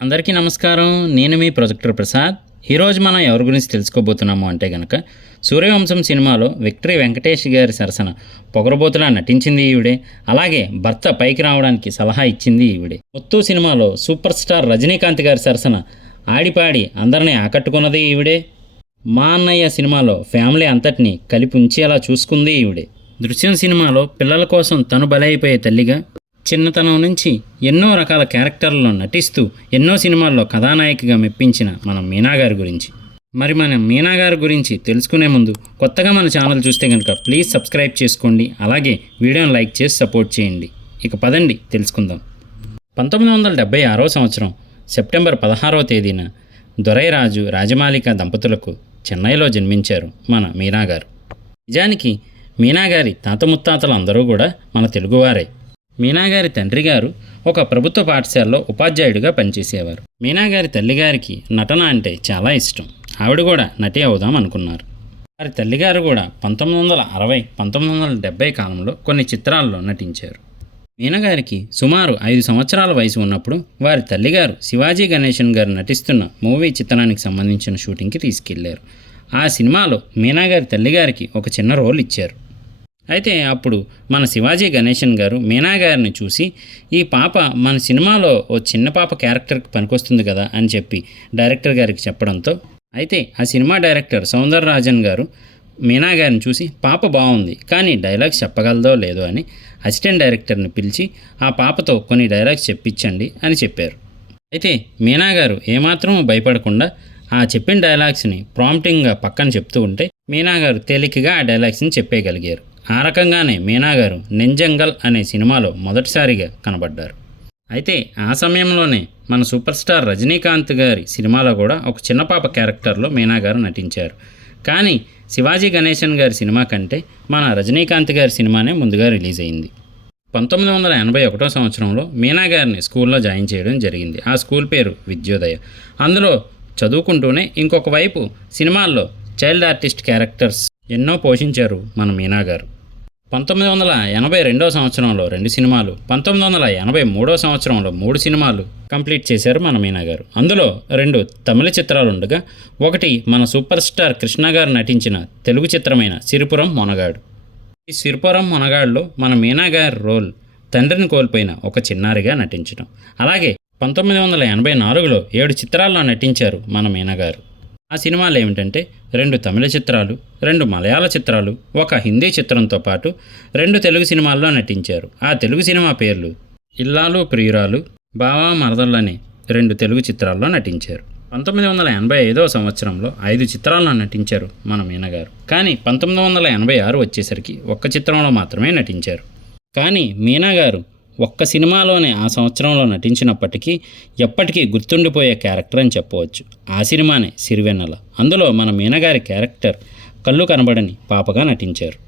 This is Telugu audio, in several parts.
అందరికీ నమస్కారం. నేను మీ ప్రొజెక్టర్ ప్రసాద్. ఈరోజు మనం ఎవరి గురించి తెలుసుకోబోతున్నాము అంటే గనక సూర్యవంశం సినిమాలో విక్టరీ వెంకటేష్ గారి సరసన పొగరబోతులా నటించింది ఈవిడే. అలాగే భర్త పైకి రావడానికి సలహా ఇచ్చింది ఈవిడే. ముత్తు సినిమాలో సూపర్ స్టార్ రజనీకాంత్ గారి సరసన ఆడిపాడి అందరినీ ఆకట్టుకున్నది ఈవిడే. మా అన్నయ్య సినిమాలో ఫ్యామిలీ అంతటిని కలిపి ఉంచేలా చూసుకుంది ఈవిడే. దృశ్యం సినిమాలో పిల్లల కోసం తను బలైపోయే తల్లిగా చిన్నతనం నుంచి ఎన్నో రకాల క్యారెక్టర్లలో నటిస్తూ ఎన్నో సినిమాల్లో కథానాయికగా మెప్పించిన మన మీనా గారి గురించి. మరి మన మీనా గారి గురించి తెలుసుకునే ముందు కొత్తగా మన ఛానల్ చూస్తే కనుక ప్లీజ్ సబ్స్క్రైబ్ చేసుకోండి అలాగే వీడియోని లైక్ చేసి సపోర్ట్ చేయండి. ఇక పదండి తెలుసుకుందాం. పంతొమ్మిది వందల డెబ్బై ఆరో సంవత్సరం సెప్టెంబర్ పదహారవ తేదీన దొరైరాజు రాజమాలిక దంపతులకు చెన్నైలో జన్మించారు మన మీనా గారు. నిజానికి మీనా గారి తాత ముత్తాతలు అందరూ కూడా మన తెలుగువారే. మీనాగారి తండ్రి గారు ఒక ప్రభుత్వ పాఠశాలలో ఉపాధ్యాయుడిగా పనిచేసేవారు. మీనాగారి తల్లిగారికి నటన అంటే చాలా ఇష్టం. ఆవిడ కూడా నటి అవుదాం అనుకున్నారు. వారి తల్లిగారు కూడా పంతొమ్మిది వందల అరవై పంతొమ్మిది వందల డెబ్బై కాలంలో కొన్ని చిత్రాల్లో నటించారు. మీనగారికి సుమారు ఐదు సంవత్సరాల వయసు ఉన్నప్పుడు వారి తల్లిగారు శివాజీ గణేశన్ గారు నటిస్తున్న మూవీ చిత్రానికి సంబంధించిన షూటింగ్కి తీసుకెళ్ళారు. ఆ సినిమాలో మీనాగారి తల్లిగారికి ఒక చిన్న రోల్ ఇచ్చారు. అయితే అప్పుడు మన శివాజీ గణేశన్ గారు మీనా గారిని చూసి ఈ పాప మన సినిమాలో ఓ చిన్న పాప క్యారెక్టర్కి పనికొస్తుంది కదా అని చెప్పి డైరెక్టర్ గారికి చెప్పడంతో అయితే ఆ సినిమా డైరెక్టర్ సౌందరరాజన్ గారు మీనా గారిని చూసి పాప బాగుంది కానీ డైలాగ్స్ చెప్పగలదో లేదో అని అసిస్టెంట్ డైరెక్టర్ని పిలిచి ఆ పాపతో కొన్ని డైలాగ్స్ చెప్పించండి అని చెప్పారు. అయితే మీనా గారు ఏమాత్రం భయపడకుండా ఆ చెప్పిన డైలాగ్స్ని ప్రాంప్టింగ్గా పక్కన చెప్తూ ఉంటే మీనా గారు తేలికగా ఆ డైలాగ్స్ని చెప్పేయగలిగారు. ఆ రకంగానే మీనా గారు నింజంగల్ అనే సినిమాలో మొదటిసారిగా కనబడ్డారు. అయితే ఆ సమయంలోనే మన సూపర్ స్టార్ రజనీకాంత్ గారి సినిమాలో కూడా ఒక చిన్న పాప క్యారెక్టర్లో మీనా గారు నటించారు. కానీ శివాజీ గణేశన్ గారి సినిమా కంటే మన రజనీకాంత్ గారి సినిమానే ముందుగా రిలీజ్ అయింది. పంతొమ్మిది వందల ఎనభై ఒకటో సంవత్సరంలో మీనా గారిని స్కూల్లో జాయిన్ చేయడం జరిగింది. ఆ స్కూల్ పేరు విద్యోదయ. అందులో చదువుకుంటూనే ఇంకొక వైపు సినిమాల్లో చైల్డ్ ఆర్టిస్ట్ క్యారెక్టర్స్ ఎన్నో పోషించారు మన మీనా గారు. పంతొమ్మిది వందల ఎనభై రెండో సంవత్సరంలో రెండు సినిమాలు పంతొమ్మిది వందల ఎనభై మూడో సంవత్సరంలో మూడు సినిమాలు కంప్లీట్ చేశారు మన మీనా గారు. అందులో రెండు తమిళ చిత్రాలు ఉండగా ఒకటి మన సూపర్ స్టార్ కృష్ణ గారు నటించిన తెలుగు చిత్రమైన సిరిపురం మొనగాడు. ఈ సిరిపురం మొనగాడులో మన మీనా గారి రోల్ తండ్రిని కోల్పోయిన ఒక చిన్నారిగా నటించడం అలాగే పంతొమ్మిది వందల ఎనభై నాలుగులో ఏడు చిత్రాల్లో నటించారు మన మీనా గారు. ఆ సినిమాలు ఏమిటంటే రెండు తమిళ చిత్రాలు రెండు మలయాళ చిత్రాలు ఒక హిందీ చిత్రంతో పాటు రెండు తెలుగు సినిమాల్లో నటించారు. ఆ తెలుగు సినిమా పేర్లు ఇల్లాలు ప్రియురాలు బావా మరదళ్ళని రెండు తెలుగు చిత్రాల్లో నటించారు. పంతొమ్మిది వందల ఎనభై ఐదో సంవత్సరంలో ఐదు చిత్రాల్లో నటించారు మన మీనగారు. కానీ పంతొమ్మిది వందల ఎనభై ఆరు వచ్చేసరికి ఒక్క చిత్రంలో మాత్రమే నటించారు. కానీ మీనా గారు ఒక్క సినిమాలోనే ఆ సంవత్సరంలో నటించినప్పటికీ ఎప్పటికీ గుర్తుండిపోయే క్యారెక్టర్ అని చెప్పవచ్చు. ఆ సినిమానే సిరివెన్నెల. అందులో మన మీనగారి క్యారెక్టర్ కళ్ళు కనబడని పాపగా నటించారు.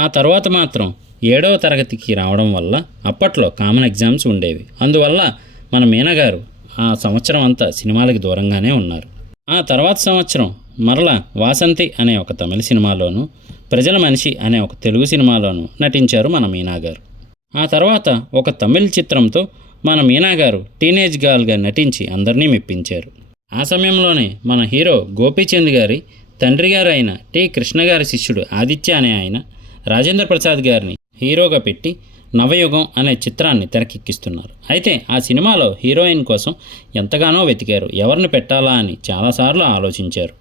ఆ తర్వాత మాత్రం ఏడవ తరగతికి రావడం వల్ల అప్పట్లో కామన్ ఎగ్జామ్స్ ఉండేవి. అందువల్ల మన మీనగారు ఆ సంవత్సరం అంతా సినిమాలకి దూరంగానే ఉన్నారు. ఆ తర్వాత సంవత్సరం మరలా వాసంతి అనే ఒక తమిళ సినిమాలోను ప్రజల మనిషి అనే ఒక తెలుగు సినిమాలోను నటించారు మన మీనా గారు ఆ తర్వాత ఒక తమిళ్ చిత్రంతో మన మీనా గారు టీనేజ్ గర్ల్గా నటించి అందరినీ మెప్పించారు. ఆ సమయంలోనే మన హీరో గోపీచంద్ గారి తండ్రి గారు అయిన టి కృష్ణ గారి శిష్యుడు ఆదిత్య అనే ఆయన రాజేంద్ర ప్రసాద్ గారిని హీరోగా పెట్టి నవయుగం అనే చిత్రాన్ని తెరకెక్కిస్తున్నారు. అయితే ఆ సినిమాలో హీరోయిన్ కోసం ఎంతగానో వెతికారు. ఎవరిని పెట్టాలా అని చాలాసార్లు ఆలోచించారు.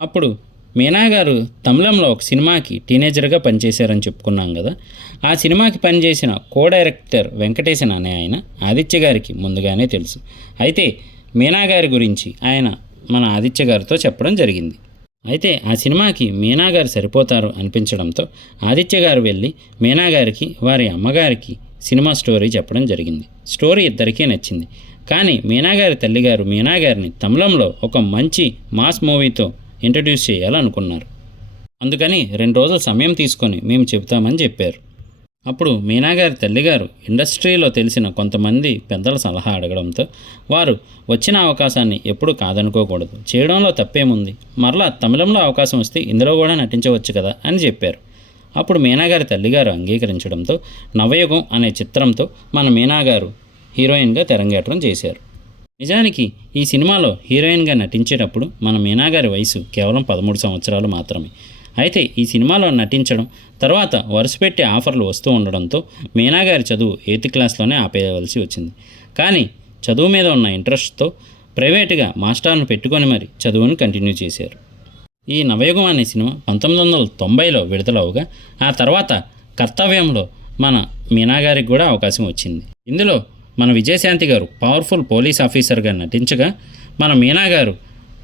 అప్పుడు మీనా గారు తమిళంలో ఒక సినిమాకి టీనేజర్గా పనిచేశారని చెప్పుకున్నాం కదా. ఆ సినిమాకి పనిచేసిన కో డైరెక్టర్ వెంకటేశన్ అనే ఆయన ఆదిత్య గారికి ముందుగానే తెలుసు. అయితే మీనా గారి గురించి ఆయన మన ఆదిత్య గారితో చెప్పడం జరిగింది. అయితే ఆ సినిమాకి మీనా గారు సరిపోతారు అనిపించడంతో ఆదిత్య గారు వెళ్ళి మీనా గారికి వారి అమ్మగారికి సినిమా స్టోరీ చెప్పడం జరిగింది. స్టోరీ ఇద్దరికీ నచ్చింది. కానీ మీనా గారి తల్లిగారు మీనా గారిని తమిళంలో ఒక మంచి మాస్ మూవీతో ఇంట్రడ్యూస్ చేయాలనుకున్నారు. అందుకని రెండు రోజులు సమయం తీసుకొని మేము చెబుతామని చెప్పారు. అప్పుడు మీనాగారి తల్లిగారు ఇండస్ట్రీలో తెలిసిన కొంతమంది పెద్దల సలహా అడగడంతో వారు వచ్చిన అవకాశాన్ని ఎప్పుడూ కాదనుకోకూడదు. చేయడంలో తప్పేముంది? మరలా తమిళంలో అవకాశం వస్తే ఇందులో కూడా నటించవచ్చు కదా అని చెప్పారు. అప్పుడు మీనాగారి తల్లిగారు అంగీకరించడంతో నవయుగం అనే చిత్రంతో మన మీనా గారు హీరోయిన్గా తెరంగేట్రం చేశారు. నిజానికి ఈ సినిమాలో హీరోయిన్గా నటించేటప్పుడు మన మీనా గారి వయసు కేవలం పదమూడు సంవత్సరాలు మాత్రమే. అయితే ఈ సినిమాలో నటించడం తర్వాత వరుసపెట్టి ఆఫర్లు వస్తూ ఉండడంతో మీనా గారి చదువు ఎయిత్ క్లాస్లోనే ఆపేయవలసి వచ్చింది. కానీ చదువు మీద ఉన్న ఇంట్రెస్ట్తో ప్రైవేటుగా మాస్టర్ను పెట్టుకొని మరి చదువును కంటిన్యూ చేశారు. ఈ నవయుగం అనే సినిమా పంతొమ్మిది వందల తొంభైలో విడుదలవుగా ఆ తర్వాత కర్తవ్యంలో మన మీనా గారికి కూడా అవకాశం వచ్చింది. ఇందులో మన విజయశాంతి గారు పవర్ఫుల్ పోలీస్ ఆఫీసర్గా నటించగా మన మీనా గారు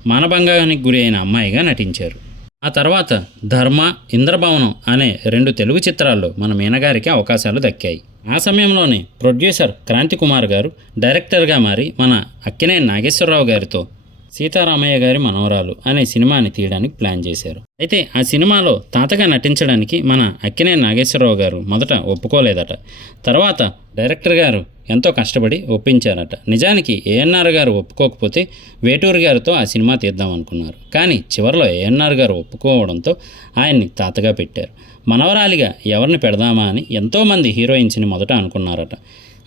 మానభంగానికి గురి అయిన అమ్మాయిగా నటించారు. ఆ తర్వాత ధర్మ ఇంద్రభవనం అనే రెండు తెలుగు చిత్రాల్లో మన మీనగారికి అవకాశాలు దక్కాయి. ఆ సమయంలోనే ప్రొడ్యూసర్ క్రాంతి కుమార్ గారు డైరెక్టర్గా మారి మన అక్కినే నాగేశ్వరరావు గారితో సీతారామయ్య గారి మనవరాలు అనే సినిమాని తీయడానికి ప్లాన్ చేశారు. అయితే ఆ సినిమాలో తాతగా నటించడానికి మన అక్కినే నాగేశ్వరరావు గారు మొదట ఒప్పుకోలేదట. తర్వాత డైరెక్టర్ గారు ఎంతో కష్టపడి ఒప్పించారట. నిజానికి ఏఎన్ఆర్ గారు ఒప్పుకోకపోతే వేటూరు గారితో ఆ సినిమా తీద్దాం అనుకున్నారు. కానీ చివరిలో ఏఎన్ఆర్ గారు ఒప్పుకోవడంతో ఆయన్ని తాతగా పెట్టారు. మనవరాలిగా ఎవరిని పెడదామా అని ఎంతోమంది హీరోయిన్స్ని మొదట అనుకున్నారట.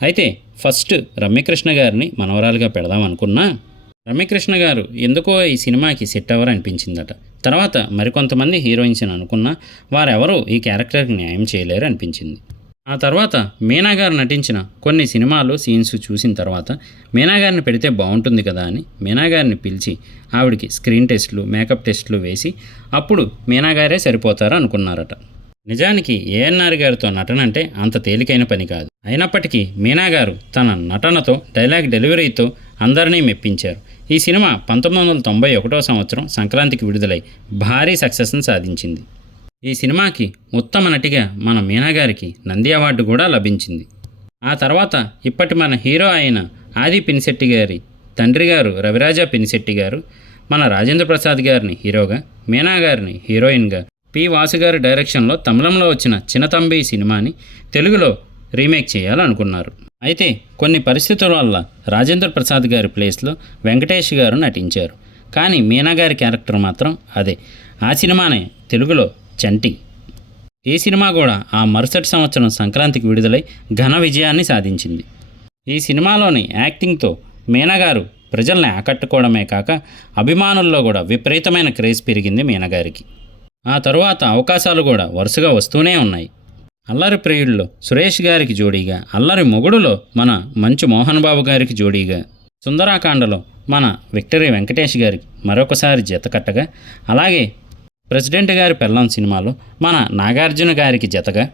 అయితే ఫస్ట్ రమ్యకృష్ణ గారిని మనవరాలిగా పెడదాం అనుకున్నా రమ్యకృష్ణ గారు ఎందుకో ఈ సినిమాకి సెట్ అవ్వరు అనిపించిందట తర్వాత మరికొంతమంది హీరోయిన్స్ అని అనుకున్నా వారెవరూ ఈ క్యారెక్టర్కి న్యాయం చేయలేరు అనిపించింది. ఆ తర్వాత మీనా గారు నటించిన కొన్ని సినిమాలు సీన్స్ చూసిన తర్వాత మీనా గారిని పెడితే బాగుంటుంది కదా అని మీనా గారిని పిలిచి ఆవిడికి స్క్రీన్ టెస్ట్లు మేకప్ టెస్ట్లు వేసి అప్పుడు మీనా గారే సరిపోతారు అనుకున్నారట. నిజానికి ఏఎన్ఆర్ గారితో నటన అంటే అంత తేలికైన పని కాదు. అయినప్పటికీ మీనా గారు తన నటనతో డైలాగ్ డెలివరీతో అందరినీ మెప్పించారు. ఈ సినిమా పంతొమ్మిది వందల తొంభై ఒకటో సంవత్సరం సంక్రాంతికి విడుదలై భారీ సక్సెస్ను సాధించింది. ఈ సినిమాకి ఉత్తమ నటిగా మన మీనా గారికి నంది అవార్డు కూడా లభించింది. ఆ తర్వాత ఇప్పటి మన హీరో అయిన ఆది పినిశెట్టి గారి తండ్రి గారు రవిరాజా పినిశెట్టి గారు మన రాజేంద్ర ప్రసాద్ గారిని హీరోగా మీనా గారిని హీరోయిన్గా పి. వాసు గారి డైరెక్షన్లో తమిళంలో వచ్చిన చిన్నతంబి సినిమాని తెలుగులో రీమేక్ చేయాలనుకున్నారు. అయితే కొన్ని పరిస్థితుల వల్ల రాజేంద్ర ప్రసాద్ గారి ప్లేస్లో వెంకటేష్ గారు నటించారు. కానీ మీనా గారి క్యారెక్టర్ మాత్రం అదే. ఆ సినిమానే తెలుగులో చంటి. ఈ సినిమా కూడా ఆ మరుసటి సంవత్సరం సంక్రాంతికి విడుదలై ఘన విజయాన్ని సాధించింది. ఈ సినిమాలోని యాక్టింగ్తో మీనగారు ప్రజల్ని ఆకట్టుకోవడమే కాక అభిమానుల్లో కూడా విపరీతమైన క్రేజ్ పెరిగింది మీనగారికి ఆ తరువాత అవకాశాలు కూడా వరుసగా వస్తూనే ఉన్నాయి. అల్లరి ప్రియుల్లో సురేష్ గారికి జోడీగా అల్లరి మొగుడులో మన మంచు మోహన్ బాబు గారికి జోడీగా సుందరాకాండలో మన విక్టరీ వెంకటేష్ గారికి మరొకసారి జతకట్టగా అలాగే ప్రెసిడెంట్ గారి పెళ్ళాం సినిమాలో మన నాగార్జున గారికి జతగా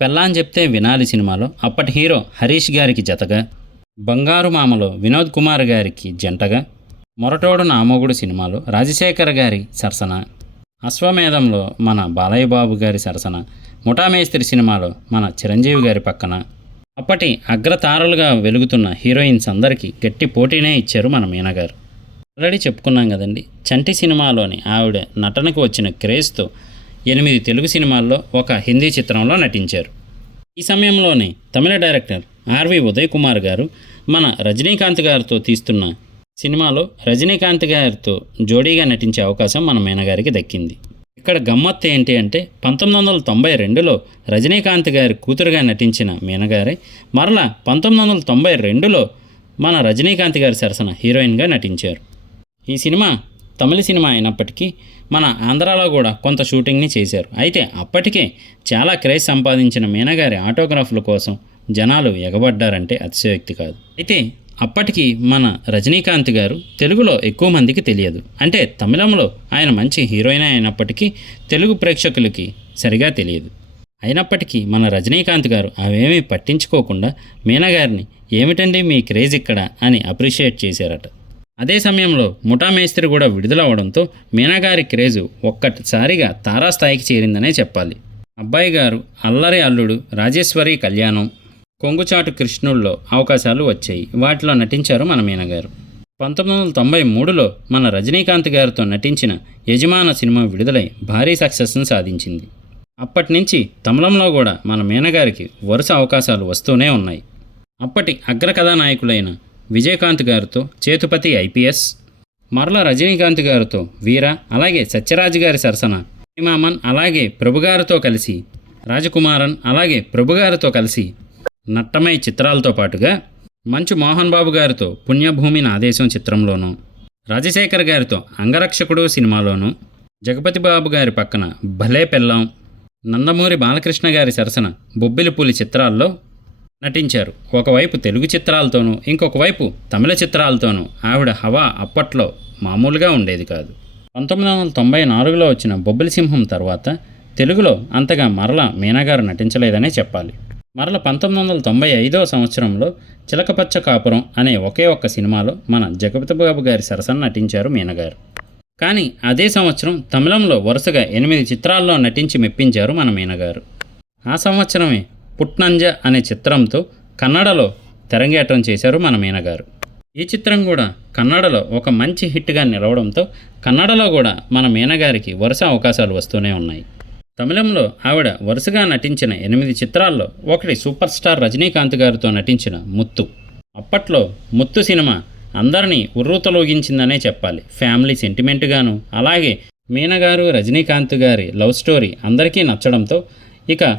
పెళ్ళాం చెప్తే వినాలి సినిమాలో అప్పటి హీరో హరీష్ గారికి జతగా బంగారు మామలో వినోద్ కుమార్ గారికి జంటగా మొరటోడు నామోగుడు సినిమాలో రాజశేఖర్ గారి సరసన అశ్వమేధంలో మన బాలయ్య బాబు గారి సరసన ముఠామేస్త్రి సినిమాలో మన చిరంజీవి గారి పక్కన. అప్పటి అగ్రతారలుగా వెలుగుతున్న హీరోయిన్స్ అందరికీ గట్టి పోటీనే ఇచ్చారు మన మీనగారు. ఆల్రెడీ చెప్పుకున్నాం కదండి చంటి సినిమాలోని ఆవిడ నటనకు వచ్చిన క్రేజ్తో ఎనిమిది తెలుగు సినిమాల్లో ఒక హిందీ చిత్రంలో నటించారు. ఈ సమయంలోనే తమిళ డైరెక్టర్ ఆర్వి ఉదయ్ కుమార్ గారు మన రజనీకాంత్ గారితో తీస్తున్న సినిమాలో రజనీకాంత్ గారితో జోడీగా నటించే అవకాశం మన మేనగారికి దక్కింది. ఇక్కడ గమ్మత్తు ఏంటి అంటే పంతొమ్మిది వందల తొంభై రెండులో రజనీకాంత్ గారి కూతురుగా నటించిన మీనగారే మరలా పంతొమ్మిది వందల తొంభై రెండులో మన రజనీకాంత్ గారి సరసన హీరోయిన్గా నటించారు. ఈ సినిమా తమిళ సినిమా అయినప్పటికీ మన ఆంధ్రాలో కూడా కొంత షూటింగ్ని చేశారు. అయితే అప్పటికే చాలా క్రేజ్ సంపాదించిన మీనగారి ఆటోగ్రాఫ్ల కోసం జనాలు ఎగబడ్డారంటే అతిశయోక్తి కాదు. అయితే అప్పటికి మన రజనీకాంత్ గారు తెలుగులో ఎక్కువ మందికి తెలియదు. అంటే తమిళంలో ఆయన మంచి హీరోయిన్ అయినప్పటికీ తెలుగు ప్రేక్షకులకి సరిగా తెలియదు. అయినప్పటికీ మన రజనీకాంత్ గారు అవేమీ పట్టించుకోకుండా మీనగారిని ఏమిటండి మీ క్రేజ్ ఇక్కడ? అని అప్రిషియేట్ చేశారట. అదే సమయంలో ముఠా మేస్త్రి కూడా విడుదలవడంతో మీనాగారి క్రేజు ఒక్కసారిగా తారాస్థాయికి చేరిందనే చెప్పాలి. అబ్బాయి గారు అల్లరి అల్లుడు రాజేశ్వరి కళ్యాణం కొంగుచాటు కృష్ణుల్లో అవకాశాలు వచ్చాయి. వాటిలో నటించారు మన మీనగారు పంతొమ్మిది వందల తొంభై మూడులో మన రజనీకాంత్ గారితో నటించిన యజమాన సినిమా విడుదలై భారీ సక్సెస్ను సాధించింది. అప్పటి నుంచి తమిళంలో కూడా మన మీనగారికి వరుస అవకాశాలు వస్తూనే ఉన్నాయి. అప్పటి అగ్ర కథానాయకులైన విజయకాంత్ గారితో చేతుపతి ఐపీఎస్ మరల రజనీకాంత్ గారితో వీర అలాగే సత్యరాజు గారి సరసన హేమామన్ అలాగే ప్రభుగారితో కలిసి రాజకుమారన్ అలాగే ప్రభుగారితో కలిసి నట్టమై చిత్రాలతో పాటుగా మంచు మోహన్ బాబు గారితో పుణ్యభూమి నా దేశం చిత్రంలోనూ రాజశేఖర్ గారితో అంగరక్షకుడు సినిమాలోనూ జగపతి బాబు గారి పక్కన భలే పెళ్ళాం నందమూరి బాలకృష్ణ గారి సరసన బొబ్బిలిపూలి చిత్రాల్లో నటించారు. ఒకవైపు తెలుగు చిత్రాలతోనూ ఇంకొక వైపు తమిళ చిత్రాలతోనూ ఆవిడ హవా అప్పట్లో మామూలుగా ఉండేది కాదు. పంతొమ్మిది వందల తొంభై నాలుగులో వచ్చిన బొబ్బిలి సింహం తర్వాత తెలుగులో అంతగా మరల మీనాగారు నటించలేదనే చెప్పాలి. మరల పంతొమ్మిది వందల తొంభై ఐదో సంవత్సరంలో చిలకపచ్చ కాపురం అనే ఒకే ఒక్క సినిమాలో మన జగపతి బాబు గారి సరసన నటించారు మీనగారు. కానీ అదే సంవత్సరం తమిళంలో వరుసగా ఎనిమిది చిత్రాల్లో నటించి మెప్పించారు మన మీనగారు. ఆ సంవత్సరమే పుట్నంజ అనే చిత్రంతో కన్నడలో తెరంగేటం చేశారు మన మీనగారు. ఈ చిత్రం కూడా కన్నడలో ఒక మంచి హిట్గా నిలవడంతో కన్నడలో కూడా మన మీనగారికి వరుస అవకాశాలు వస్తూనే ఉన్నాయి. తమిళంలో ఆవిడ వరుసగా నటించిన ఎనిమిది చిత్రాల్లో ఒకటి సూపర్ స్టార్ రజనీకాంత్ గారితో నటించిన ముత్తు. అప్పట్లో ముత్తు సినిమా అందరినీ ఉర్రూతలోగించిందనే చెప్పాలి. ఫ్యామిలీ సెంటిమెంట్గాను అలాగే మీనగారు రజనీకాంత్ గారి లవ్ స్టోరీ అందరికీ నచ్చడంతో ఇక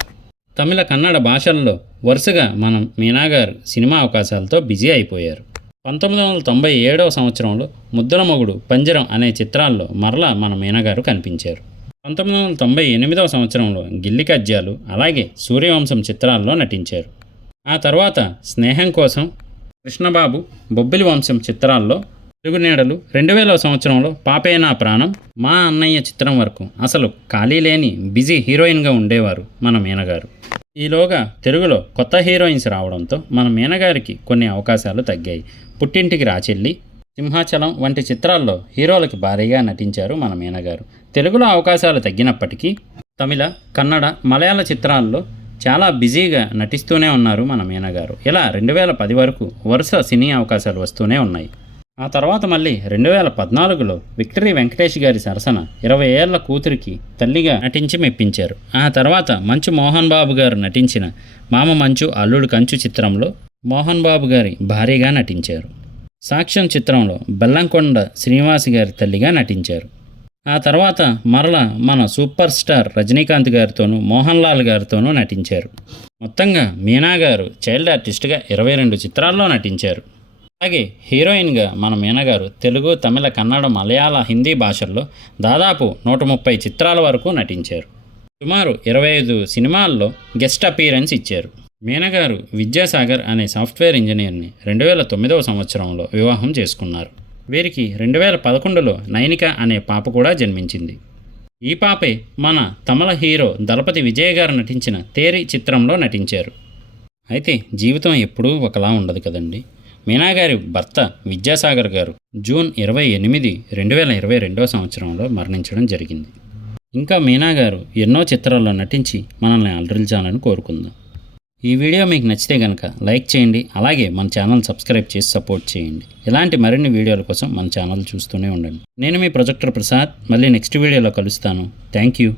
తమిళ కన్నడ భాషల్లో వరుసగా మనం మీనాగారు సినిమా అవకాశాలతో బిజీ అయిపోయారు. పంతొమ్మిది వందల తొంభై ఏడవ సంవత్సరంలో ముద్దల మొగుడు పంజరం అనే చిత్రాల్లో మరలా మన మీనగారు కనిపించారు. పంతొమ్మిది వందల తొంభై ఎనిమిదవ సంవత్సరంలో గిల్లికజ్జాలు అలాగే సూర్యవంశం చిత్రాల్లో నటించారు. ఆ తర్వాత స్నేహం కోసం కృష్ణబాబు బొబ్బిలి వంశం చిత్రాల్లో తెలుగు నీడలు రెండు వేల సంవత్సరంలో పాపే నా ప్రాణం మా అన్నయ్య చిత్రం వరకు అసలు ఖాళీ లేని బిజీ హీరోయిన్గా ఉండేవారు మన మీనగారు. ఈలోగా తెలుగులో కొత్త హీరోయిన్స్ రావడంతో మన మీనగారికి కొన్ని అవకాశాలు తగ్గాయి. పుట్టింటికి రాచెల్లి సింహాచలం వంటి చిత్రాల్లో హీరోలకి భారీగా నటించారు మన మీనగారు. తెలుగులో అవకాశాలు తగ్గినప్పటికీ తమిళ కన్నడ మలయాళ చిత్రాల్లో చాలా బిజీగా నటిస్తూనే ఉన్నారు మన మీనగారు. ఇలా రెండు వేల పది వరకు వరుస సినీ అవకాశాలు వస్తూనే ఉన్నాయి. ఆ తర్వాత మళ్ళీ రెండు వేల పద్నాలుగులో విక్టరీ వెంకటేష్ గారి సరసన ఇరవై ఏళ్ళ కూతురికి తల్లిగా నటించి మెప్పించారు. ఆ తర్వాత మంచు మోహన్ బాబు గారు నటించిన మామ మంచు అల్లుడు కంచు చిత్రంలో మోహన్ బాబు గారి భారీగా నటించారు. సాక్ష్యం చిత్రంలో బెల్లంకొండ శ్రీనివాస్ గారి తల్లిగా నటించారు. ఆ తర్వాత మరల మన సూపర్ స్టార్ రజనీకాంత్ గారితోనూ మోహన్ లాల్ గారితోనూ నటించారు. మొత్తంగా మీనా గారు చైల్డ్ ఆర్టిస్ట్గా ఇరవై రెండు చిత్రాల్లో నటించారు. అలాగే హీరోయిన్గా మన మీనగారు తెలుగు తమిళ కన్నడ మలయాళ హిందీ భాషల్లో దాదాపు నూట ముప్పై చిత్రాల వరకు నటించారు. సుమారు ఇరవై ఐదు సినిమాల్లో గెస్ట్ అపీరెన్స్ ఇచ్చారు. మీనగారు విద్యాసాగర్ అనే సాఫ్ట్వేర్ ఇంజనీర్ని రెండు వేల తొమ్మిదవ సంవత్సరంలో వివాహం చేసుకున్నారు. వీరికి రెండు వేల పదకొండులో నైనిక అనే పాప కూడా జన్మించింది. ఈ పాపే మన తమల హీరో దళపతి విజయ్ గారు నటించిన తేరి చిత్రంలో నటించారు. అయితే జీవితం ఎప్పుడూ ఒకలా ఉండదు కదండి. మీనాగారి భర్త విద్యాసాగర్ గారు జూన్ ఇరవై ఎనిమిది రెండు వేల ఇరవై రెండవ సంవత్సరంలో మరణించడం జరిగింది. ఇంకా మీనా గారు ఎన్నో చిత్రాల్లో నటించి మనల్ని అలరించాలని కోరుకుందాం. ఈ వీడియో మీకు నచ్చితే కనుక లైక్ చేయండి అలాగే మన ఛానల్ సబ్స్క్రైబ్ చేసి సపోర్ట్ చేయండి. ఇలాంటి మరిన్ని వీడియోల కోసం మన ఛానల్ చూస్తూనే ఉండండి. నేను మీ ప్రొజెక్టర్ ప్రసాద్. మళ్ళీ నెక్స్ట్ వీడియోలో కలుస్తాను. Thank you.